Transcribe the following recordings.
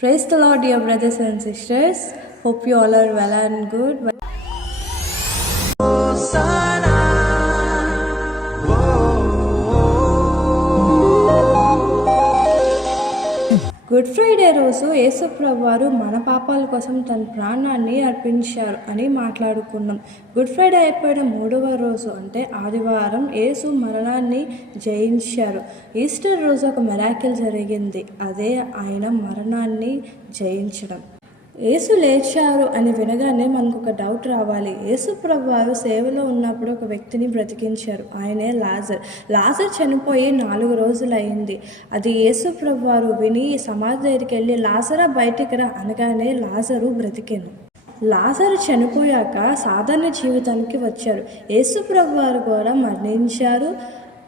Praise the Lord, dear brothers and sisters. Hope you all are well and good. Good Friday రోజు యేసుప్రభు వారు మన పాపాల కోసం తన ప్రాణాన్ని అర్పించారు అని మాట్లాడుకున్నాం. గుడ్ ఫ్రైడే అయిపోయిన 3వ రోజు అంటే ఆదివారం యేసు మరణాన్ని జయించారు. ఈస్టర్ రోజు ఒక మిరాకిల్ జరిగింది, అదే ఆయన మరణాన్ని జయించడం. యేసు లేచారు అని వినగానే మనకు ఒక డౌట్ రావాలి. యేసు ప్రభు వారు సేవలో ఉన్నప్పుడు ఒక వ్యక్తిని బ్రతికించారు, ఆయనే లాజర్ చనిపోయి 4 రోజులు అయింది. అది యేసు ప్రభు వారు విని సమాధి దగ్గరికి వెళ్ళి లాజరా బయటికి రా అనగానే లాజరు బ్రతికాను. లాజరు చనిపోయాక సాధారణ జీవితానికి వచ్చారు. యేసు ప్రభు వారు కూడా మరణించారు,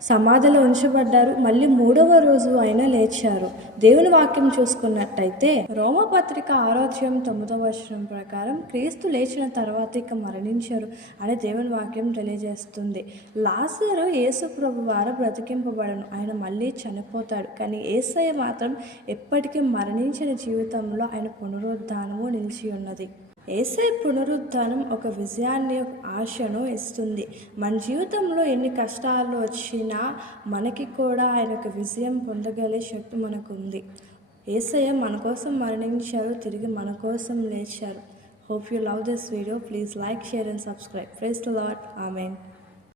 సమాధిలో ఉంచబడ్డారు, మళ్ళీ 3వ రోజు ఆయన లేచారు. దేవుని వాక్యం చూసుకున్నట్టయితే రోమపత్రిక 6:9 ప్రకారం క్రీస్తు లేచిన తర్వాత ఇక మరణించారు అని దేవుని వాక్యం తెలియజేస్తుంది. లాజరు యేసు ప్రభు వారు బ్రతికింపబడను, ఆయన మళ్ళీ చనిపోతాడు. కానీ యేసయ్య మాత్రం ఎప్పటికీ మరణించిన జీవితంలో ఆయన పునరుద్ధానము నిలిచి ఉన్నది. యేసయ్య పునరుద్ధానం ఒక విజయాన్ని, ఒక ఆశను ఇస్తుంది. మన జీవితంలో ఎన్ని కష్టాలు వచ్చినా మనకి కూడా ఆయన ఒక విజయం పొందగలిగే శక్తి మనకు ఉంది. యేసయ్య మన కోసం మరణించారు, తిరిగి మన కోసం లేచారు. Hope you love this video. Please like, share and subscribe. Praise the lord. Amen.